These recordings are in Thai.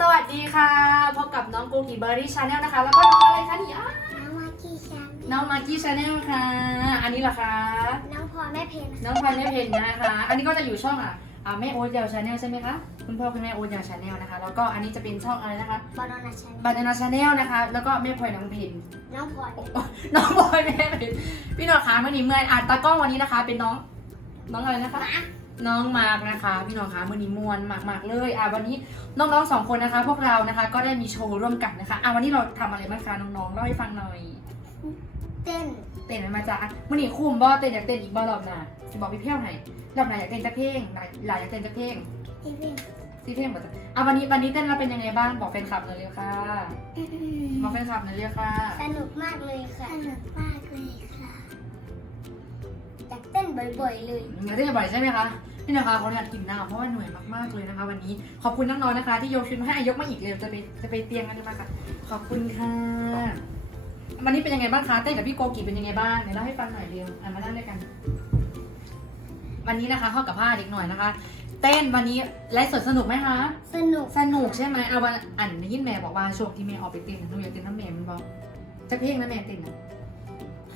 สวัสดีค่ะ พบกับน้องกูกีเบอร์รี่ชาแนลนะคะ แล้วก็น้องอะไรคะนี่อะน้องวากี้ชันน้องมากี้ชาแนลค่ะ อันนี้ล่ะคะน้องพลอยแม่เพนน้องพันไม่เพนนะคะ อันนี้ก็จะอยู่ช่องอะอ่าแม่โอ๊ตยาวชาแนลใช่ไหมคะ คุณพ่อคุณแม่โอ๊ตยาวชาแนลนะคะ แล้วก็อันนี้จะเป็นช่องอะไรนะคะบอลนาชันบานานาชาแนลนะคะ แล้วก็แม่พลอยน้องเพนน้องพลอยน้องบอยแม่เพนพี่น้องคะเมื่อนี้เมื่อยอะตากล้องวันนี้นะคะ เป็นน้อง น้องอะไรนะคะ น้องมาร์กนะคะ พี่น้องคะมือนี้มวนมากๆเลย อะวันนี้น้องๆสองคนนะคะ พวกเรานะคะก็ได้มีโชว์ร่วมกันนะคะอะวันนี้เราทำอะไรบ้างคะน้องๆเล่าให้ฟังหน่อย เต้นเต้นมาจากมือนี้คุ้มบ่เต้นอยากเต้นอีกบ่รอบหน้าสิบอกพี่เพี้ยวให้รอบหน้าอยากเต้นจักเพลงหลายหลายอยากเต้นจักเพลงพี่พี่ซีเพลงบ่จ้ะอะวันนี้วันนี้เต้นแล้วเป็นยังไงบ้างบอกแฟนคลับหน่อยเลยค่ะบอกแฟนคลับหน่อยเลยค่ะ สนุกมากเลยค่ะสนุกมากเลยค่ะ อยากเต้นบ่อยๆเลยอยากเต้นบ่อยๆใช่ไหมคะนี่นะคะเขาอยากกินน้ำเพราะว่าเหนื่อยมากๆเลยนะคะ วันนี้ขอบคุณน้องๆนะคะ ที่ยกชุดมาให้อะยกมาอีกเลยจะไปจะไปเตียงกันดีกว่าค่ะ ขอบคุณค่ะวันนี้เป็นยังไงบ้างคะเต้นกับพี่โกกิเป็นยังไงบ้างเดี๋ยวเล่าให้ฟังหน่อยเดียวอะมานั่งด้วยกัน วันนี้นะคะเข้ากับผ้าเด็กหน่อยนะคะเต้นวันนี้ไลฟ์สดสนุกไหมคะ สนุก สนุกใช่ไหมเอาวันอันได้ยินแม่บอกว่าช่วงที่แม่ออกไปเต้นน่ะหนูอยากเต้นน้ำแม่มันบอกจะเพลงนะแม่เต้นนะ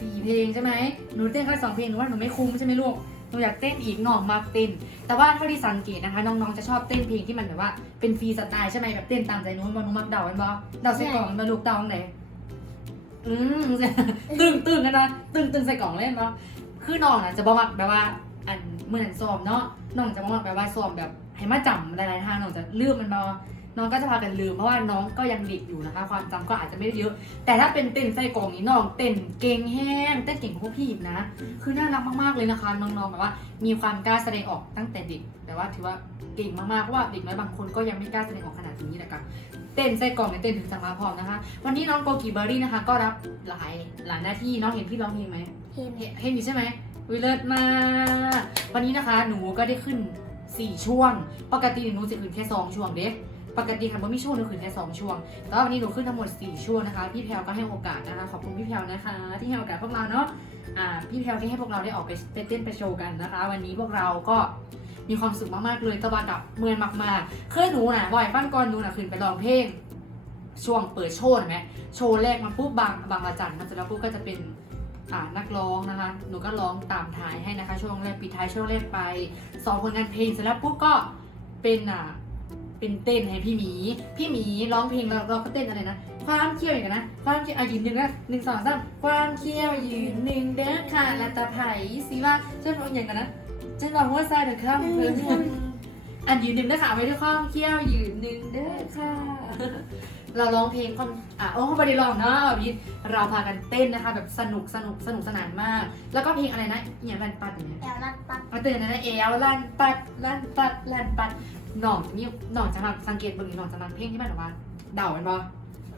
สี่เพลงใช่ไหมหนูเต้นแค่สองเพลงหนูว่าหนูไม่คุ้มใช่ไหมลูกหนูอยากเต้นอีกหน่องมาเต้น แต่ว่าเท่าที่สังเกตนะคะ น้องๆจะชอบเต้นเพลงที่มันแบบว่าเป็นฟรีสไตล์ใช่ไหมแบบเต้นตามใจนู้นบอลนูมักเดามันบอเดาใส่กล่องมาลูกเดาตรงไหนอืมตึงตึงกันนะตึงตึงใส่กล่องเล่นบอคือน้องน่ะจะบอกว่าแบบว่าอันเหมือนซ้อมเนาะน้องจะบอกว่าแบบว่าซ้อมแบบให้มาจำหลายๆทางน้องจะลืมมันบอ น้องก็จะพากันลืมเพราะว่าน้องก็ยังเด็กอยู่นะคะ ความจำก็อาจจะไม่ได้เยอะ แต่ถ้าเป็นเต้นใส่กล่องนี้น้องเต้นเก่งแห้งเต้นเก่งกว่าพวกพี่อีกนะ คือน่ารักมากๆเลยนะคะ น้องๆแบบว่า มีความกล้าแสดงออกตั้งแต่เด็ก แต่ว่าถือว่าเก่งมากๆเพราะว่าเด็กน้อยบางคนก็ยังไม่กล้าแสดงออกขนาดนี้นะคะเต้นใส่กล่องเนี่ยเต้นถึงจะมาพร้อมนะคะ วันนี้น้องโกกีเบอร์รี่นะคะ ก็รับหลายหลายหน้าที่น้องเห็นพี่ร้องเพลงไหมเห็นเห็นเห็นอยู่ใช่ไหมวิเลิศมากวันนี้นะคะหนูก็ได้ขึ้น 4 ช่วง ปกติหนูจะขึ้นแค่ 2 ช่วงเด็ก ปกติค่ะว่มีช่วงหนูขึ้นแค่2ช่วง แต่ว่าวันนี้หนูขึ้นทั้งหมด 4 ช่วงนะคะ พี่แพลวก็ให้โอกาสนะคะ ขอบคุณพี่แพลวนะคะ ที่ให้โอกาสพวกเราเนาะ อ่า พี่แพลวที่ให้พวกเราได้ออกไปไปเต้นไปโชว์กันนะคะ วันนี้พวกเราก็มีความสุขมากๆเลยตะวันกับเมืองมากๆเคยหนูน่ะบ่อยฟันก่อนหนูน่ะขึ้นไปร้องเพลง ช่วงเปิดโชว์เห็นไหมโชว์แรกมาปุ๊บบางบางระจันมันจะแล้วปุ๊บก็จะเป็นอ่านักร้องนะคะ หนูก็ร้องตามท้ายให้นะคะ ช่วงแรกปิดท้ายช่วงแรกไปสองผลงานเพลงเสร็จแล้วปุ๊บก็เป็นอ่า เป็นเต้นให้พี่หมี พี่หมีร้องเพลงแล้วเราก็เต้นอะไรนะ ความเคี้ยวอย่างกันนะ ความเคี้ยวอะยืนหนึ่งนะหนึ่งสองสามความเคี้ยวยืนหนึ่งเด้อค่ะและตาไผ่สิว่าเช่นอย่างกันนะเช่นบอกว่าทรายเดือดข้ามเพื่อนอันยืนหนึ่งนะคะไว้ด้วยความเคี้ยวยืนหนึ่งเด้อค่ะเราร้องเพลงความอะโอ้เขาไม่ได้ร้องเนาะแบบนี้เราพากันเต้นนะคะ แบบสนุกสนุกสนุกสนานมาก แล้วก็เพลงอะไรนะอย่างรันปัดอย่างเงี้ยแอลลัดปัดมาเตือนนะเอลลันปัดลันปัดลันปัด หน่องนี่หน่องจะมาสังเกตเบนหน่องจะมาเพลงที่มันแบบว่าเดามันบ่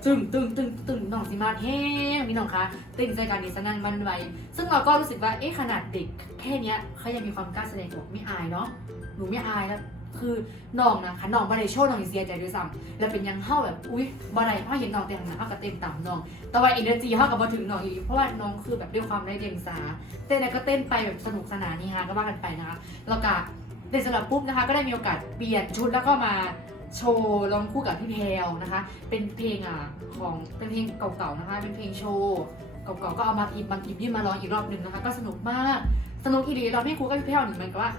ตึงตึงตึงตึงหน่องสิมาแห้งพี่น้องคะต้นใจการดีสนั่นหวันไหวซึ่งเราก็รู้สึกว่าเอ๊ะขนาดเด็กแค่เนี้ยเขายังมีความกล้าแสดงออกไม่อายเนาะหนูไม่อายแล้วคือน้องนะคะน้องบาไดโชว์น้องเสียใจด้วยซ้ำแล้วเป็นยังเข้าแบบอุ้ยบาไดเพราะเห็นน้องเต้นหนาเข้ากับเต้นตามน้อง แต่ว่าเอเนอร์จีเข้ากับมาถึงน้องอีกเพราะว่าน้องคือแบบด้วยความไร้เดียงสาเต้นก็เต้นไปแบบสนุกสนานนี่ฮะก็ว่ากันไปนะคะแล้วก็ เต้นสำหรับปุ๊บนะคะ ก็ได้มีโอกาสเปลี่ยนชุดแล้วก็มาโชว์ร้องคู่กับพี่แพลวนะคะ เป็นเพลงอะของเป็นเพลงเก่าๆนะคะ เป็นเพลงโชว์เก่าๆก็เอามาพิบมพ์บางทียื่นมาร้องอีกรอบหนึ่งนะคะ ก็สนุกมากสนุกอีหลีเราพี่ครูกับพี่แพลวนี่เหมันกับว่า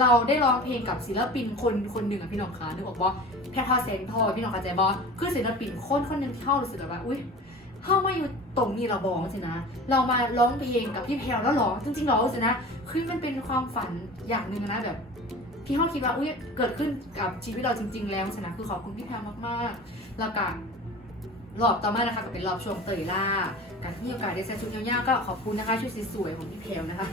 เราได้ร้องเพลงกับศิลปินคนคนหนึ่งอะพี่น้องคะนึกออกบอแพรพาแสงทอพี่น้องเข้าใจบอคือศิลปินคนคนหนึ่งที่เข้ารู้สึกแบบว่าอุ้ยเข้ามาอยู่ตรงนี้เราบอกสินะ เรามาร้องเพลงกับพี่แพลวแล้วหรอจริงๆหรอสินะคือมันเป็นความฝันอย่างหนึ่งนะแบบ พี่เขาคิดว่าอุ้ยเกิดขึ้นกับชีวิตเราจริง ๆ แล้วสินะคือขอบคุณพี่แพลมากๆแล้วก็รอบต่อมานะคะก็เป็นรอบช่วงเตยล่าการที่มีโอกาสได้ใส่ชุดยาวๆก็ขอบคุณนะคะชุดสวยๆของพี่แพลนะคะ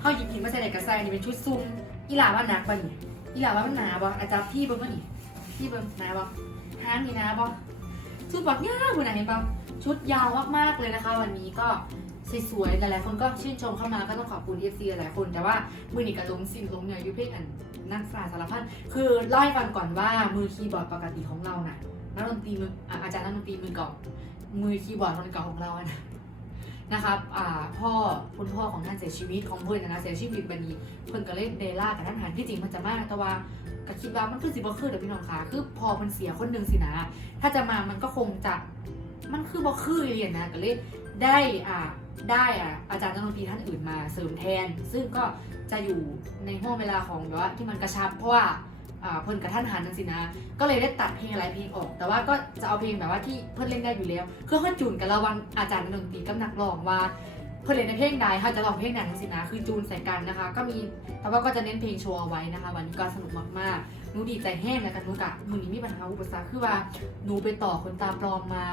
เขาหยิบหยิบมาใส่ในกระใส่นี่เป็นชุดซุ่มอีหลาว่าหนักปะนี่อีหลาว่ามันหนาบ่อาจารย์พี่เบิ้งปะนี่พี่เบิ้งหนาบ่ห้างนี่หนาบ่ชุดบอกยากคุณไหนเห็นป่ะชุดยาวมากๆเลยนะคะ วันนี้ก็สวยๆหลายๆคนก็ชื่นชมเข้ามาก็ต้องขอบคุณ FC หลายๆคน แต่ว่ามือหนีกับลงสิ่งลงเนี่ยยูเพลงอัน นักสาสารพัดคือเล่าให้ฟังก่อนว่ามือคีย์บอร์ดปกติของเราน่ะนักดนตรีมืออาจารย์นักดนตรีมือเก่ามือคีย์บอร์ดคนเก่าของเราอะนะนะครับพ่อคุณพ่อของท่านเสียชีวิตของเพื่อนนะเสียชีวิตบันนี้เพื่อนก็เลยเดล่ากับท่านหันที่จริงมันจะมากแต่ว่าก็คิดว่ามันคือสิบ่คือเดี๋ยวพี่น้องคะคือพอมันเสียคนหนึ่งสินะ ถ้าจะมามันก็คงจะมันคือบ่คือเรียนนะก็เลยได้อ่า ได้อ่าอาจารย์นักดนตรีท่านอื่นมาเสริมแทน ซึ่งก็จะอยู่ในห่วงเวลาของแบบว่าที่มันกระชับเพราะว่าเพิ่นกระทันหันนั่นสินะ ก็เลยได้ตัดเพลงหลายเพลงออก แต่ว่าก็จะเอาเพลงแบบว่าที่เพื่อนเล่นได้อยู่แล้วคือเขาจูนกันระวังอาจารย์ดนตรีกับนักร้องว่าเพื่อนเล่นในเพลงใดเขาจะร้องเพลงไหนสินะ คือจูนใส่กันนะคะ ก็มี แต่ว่าก็จะเน้นเพลงโชว์เอาไว้นะคะ วันนี้ก็สนุกมากๆ หนูดีใจแห้งแล้วกันหนูกะมือนี้มีปัญหาอุปสรรคคือว่าหนูไปต่อขนตาปลอมมา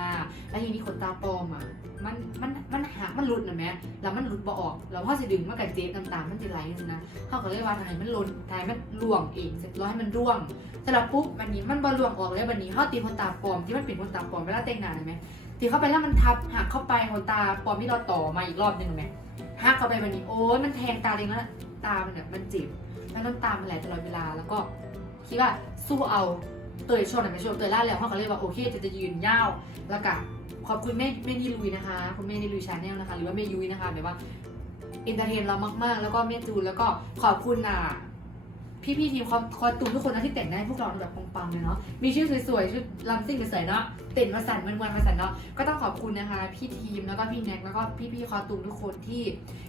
แล้วทีนี้ขนตาปลอมอะมันมันมันหักมันหลุดนะแม่แล้วมันหลุดบ่ออก แล้วพอสิดึงมันกับเจ็บน้ำตามันจะไหลนะเขาก็เลยว่าถ่ายมันหล่นถ่ายมันล่วงเองเสร็จแล้วให้มันร่วงเสร็จแล้วปุ๊บวันนี้มันบอลลวงออกแล้ววันนี้เขาตีขนตาปลอมที่มันเป็นขนตาปลอมเวลาแต่งหน้าเห็นไหมตีเข้าไปแล้วมันทับหักเข้าไปขนตาปลอมที่เราต่อมาอีกรอบหนึ่งหนไหมหักเข้าไปวันนี้โอ้ยมันแทงตาเองแล้วตามันแบบมันเจ็บแล้วน้ำตามันไหลตลอดเวลาแล้วก็ คิดว่าสู้เอาเตยชนอะไม่ชนเตยล่าแล้วเขาก็เลยว่าโอเคจะจะยืนยาวแล้วก็ขอบคุณแม่แม่นี่ลุยนะคะคุณแม่นี่ลุยชาแนลนะคะ หรือว่าแม่ยุ้ยนะคะแบบว่าอินเตอร์เทนเรามากๆ แล้วก็แม่จูนแล้วก็ขอบคุณอะพี่พี่ทีมคอคอตูมทุกคนนะที่แต่งได้พวกเราแบบปังๆเลยเนาะ มีชื่อสวยๆชื่อลำซิ่งสวยๆเนาะเต้นมาสันมันวันมาสันเนาะ ก็ต้องขอบคุณนะคะ พี่ทีมแล้วก็พี่แน็กแล้วก็พี่พี่คอตูมทุกคนที่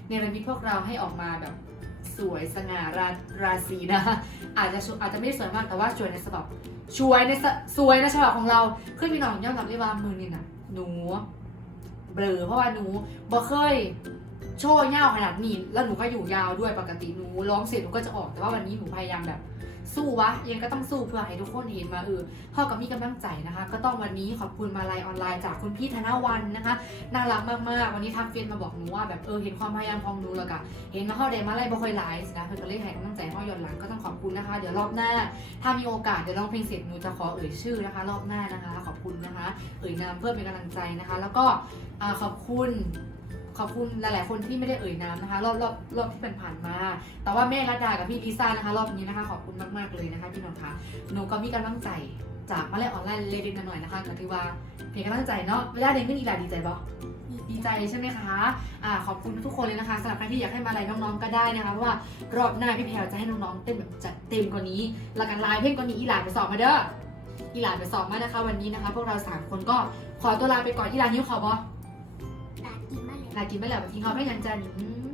เนรมิตพวกเราให้ออกมาแบบสวยสง่าราราศีนะคะ อาจจะอาจจะไม่ได้สวยมากแต่ว่าสวยในฉบับสวยในสวยในฉบับของเราเพื่อนพี่น้องย่อมรับได้ว่ามือนี่น่ะหนูเบลอเพราะว่าหนูบ่เคยโชว์ยาขนาดนี้แล้วหนูก็อยู่ยาวด้วยปกติหนูร้องเสร็จหนูก็จะออกแต่ว่าวันนี้หนูพยายามแบบ สู้วะยังก็ต้องสู้เพื่อให้ทุกคนเห็นมาเออพ่อกับมี่กำลังใจนะคะ ก็ต้องวันนี้ขอบคุณมาลัยออนไลน์จากคุณพี่ธนวันนะคะน่ารักมากๆวันนี้ทักเฟซมาบอกหนูว่าแบบเออเห็นความพยายามของหนูแล้วก็เห็นมาเข้าเดมาไล่บ่ค่อยไลฟ์นะเพื่อนก็เลยให้กำลังใจพ่อย้อนหลังก็ต้องขอบคุณนะคะ เดี๋ยวรอบหน้า ถ้ามีโอกาสเดี๋ยวร้องเพลงเสร็จหนูจะขอเอ่ยชื่อนะคะ รอบหน้านะคะ ขอบคุณนะคะ เอ่ยนามเพื่อเป็นกำลังใจนะคะ แล้วก็ขอบคุณ ขอบคุณหลาย ๆ คนที่ไม่ได้เอ่ยนามนะคะ รอบรอบรอบที่ผ่านมา แต่ว่าแม่รัดดากับพี่ลิซ่านะคะ รอบนี้นะคะ ขอบคุณมาก ๆ เลยนะคะพี่น้องคะหนูก็มีกำลังใจจากมาเล่นออนไลน์เล็กๆน้อยนะคะก็ถือว่าเพียงกำลังใจเนาะเวลาเด็กไม่ดีหลาดีใจปะดีใจใช่ไหมคะอ่าขอบคุณทุกคนเลยนะคะสำหรับใครที่อยากให้มาอะไรน้องๆก็ได้นะคะ เพราะว่ารอบหน้าพี่แพรวจะให้น้องๆเต้นแบบจัดเต็มกว่านี้แล้วกันไลน์เพ่งกว่านี้อีหลานไปสอบมาเด้ออีหลานไปสอบมานะคะ วันนี้นะคะ พวกเราสามคนก็ขอตัวลาไปก่อนอีหลานิ้วขาบอากินมาเลยลากินไม่แล้วกินเขาวไม่ยันจันอืม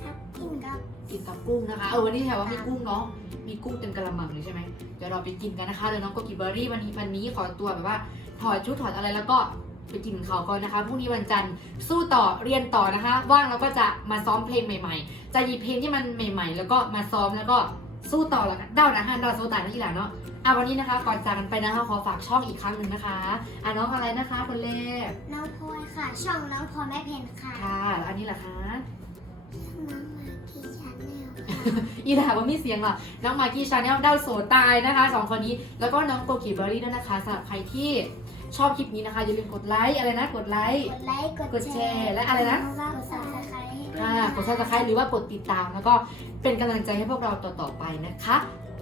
ครับกินกับกินกับกุ้งนะคะเออวันนี้แถวว่ามีกุ้งเนาะมีกุ้งเต็มกระมังเลยใช่ไหมเดี๋ยวเราไปกินกันนะคะเดี๋ยวน้องโกกิเบอร์รี่วันนี้วันนี้ขอตัวแบบว่าถอดชุดถอดอะไรแล้วก็ไปกินเขาวก่อนนะคะพรุ่งนี้วันจันทร์สู้ต่อเรียนต่อนะคะ ว่างเราก็จะมาซ้อมเพลงใหม่ ๆ จะหยิบเพลงที่มันใหม่ ๆ แล้วก็มาซ้อมแล้วก็สู้ต่อแล้วกันเดานะฮะเดาโซตานี่แหละเนาะอะวันนี้นะคะก่อนจากกันไปนะคะขอฝากช่องอีกครั้งหนึ่งนะคะอะน้องอะไรนะคะคนแรก ช่องน้องพลอยแม่เพนค่ะค่ะแล้วอันนี้ล่ะคะ น้องมาคีชาแนลค่ะอีถามว่ามีเสียงอะน้องมากกี้ชาแนลเด้าโสตายนะคะสองคนนี้ แล้วก็น้องโกกิเบอร์รี่ด้วยนะคะสำหรับใครที่ชอบคลิปนี้นะคะ อย่าลืมกดไลค์อะไรนะ กดไลค์ กดไลค์กดแชร์และอะไรนะ กดซับสไครต์อ่ากดซับสไครต์หรือว่ากดติดตาม แล้วก็เป็นกำลังใจให้พวกเราต่อๆไปนะคะ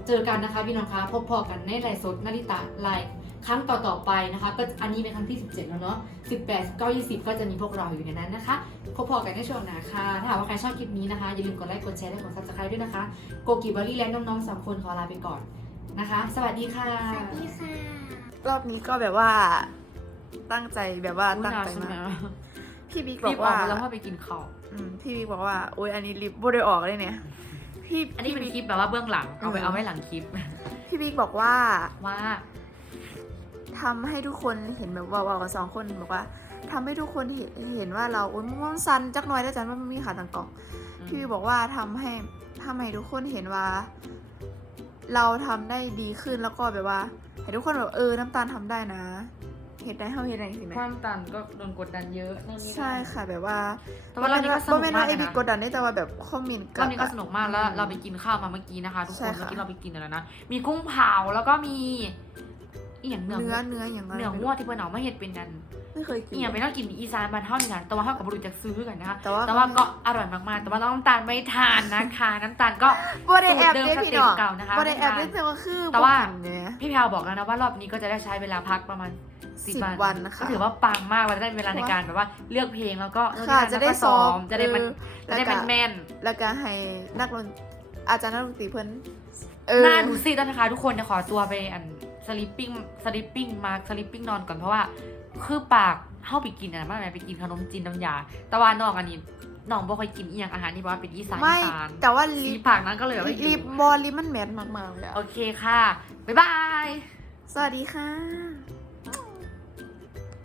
เจอกันนะคะพี่น้องคะพบพอกันในไลฟ์สดนาริตะไลฟ์ ครั้งต่อๆไปนะคะ ก็อันนี้เป็นครั้งที่ 17 แล้วเนาะ18 19 20 ก็จะมีพวกเราอยู่ในนั้นนะคะพบพอกันในช่วงหน้าค่ะ ถ้าหากว่าใครชอบคลิปนี้นะคะ อย่าลืมกดไลค์กดแชร์และกดซับสไครต์ด้วยนะคะ โกกิเบอร์รี่และน้องๆสองคนขอลาไปก่อนนะคะ สวัสดีค่ะสวัสดีค่ะ รอบนี้ก็แบบว่าตั้งใจแบบว่าตั้งใจมากพี่บิ๊กบอกว่าแล้วพ่อไปกินข้าวอืมพี่บิ๊กบอกว่าโอ้ยอันนี้ลิฟต์บ่ได้ออกเลยเนี่ยพี่อันนี้เป็นพี่คลิบิ๊กปแบบว่าเบื้องหลังเอาไปเออเอาไว้หลังคลิป พี่บิ๊กบอกว่าว่า ทำให้ทุกคนเห็นแบบว่าว่ากับสองคนบอกว่าทำให้ทุกคนเห็นเห็นว่าเราโอ้ยมันซันจักหน่อยแล้วจันว่ามันมีขาต่างกล่องพี่บิ๊กบอกว่าทำให้ทำให้ทุกคนเห็นว่า เราทำได้ดีขึ้นแล้วก็แบบว่าให้ทุกคนแบบเออน้ำตาลทำได้นะเห็นได้เท่าเห็นอะไรสิไหมความตันก็โดนกดดันเยอะนู่นนี่นั่นใช่ค่ะแบบว่าแต่ว่าเรานี่ก็สนุกไม่มากไอเลยพีนะกดดันได้แต่ว่าแบบคอมเมนต์รอบนี้ก็สนุกมากแล้วอืมเราไปกินข้าวมาเมื่อกี้นะคะ ทุกใช่คนค่ะเมื่อกี้เราไปกินแล้วนะ มีกุ้งเผาแล้วก็มี อีหยังเนื้อเนื้อเนื้ออย่างไรเนื้องัวที่เพื่อนเอามาเห็ดเป็นนันไม่เคยกินอีหยังไปนั่งกินอีสานมานเท่านี้นะแต่ว่าเท่ากับบรุษจากซื้อกันนะคะแต่ว่าแต่ว่าก็อร่อยมากๆ แต่ว่าน้ำตาลไม่ทานนะคะน้ำตาลก็บ่ได้แอบสูตรเดิมได้สพี่เต็น้ปองเก่านะคะบ่ได้แอบไม่ได้ทานแต่ว่าคือแต่ว่าบ่กินเนี่ยพี่แพลวบอกแล้วนะว่ารอบนี้ก็จะได้ใช้เวลาพักประมาณสิบ10วันวันนะคะก็ถือว่าปังมากเราจะได้เวลาในการแบบว่าเลือกเพลงแล้วก็เออค่ะแล้วก็จะได้ซ้อมจะได้มันเออจะได้แล้วก็มันแม่นแล้วก็ให้นักดนอาจารย์นักดนตรีเพิ่นเออหน้าหนูซีดแล้วนะคะทุกคนเดี๋ยวขอตัวไปอัน สลิปปิ้งสลิปปิ้งมาสลิปปิ้งนอนก่อนเพราะว่า คือปากเข้าไปกินอะไรมากเลยไปกินขนมจีนน้ำยา แต่ว่าน้องอันนี้น้องบ่ค่อยกินอีหยังอาหารที่บอกว่าเป็นอีสานไม่อีสานแต่ว่าสีลิปปากนั้นก็เลยแบบไม่ลิกิปนบอลลิปมันแมทมากๆเลยอะโอเคค่ะ บ๊ายบาย สวัสดีค่ะ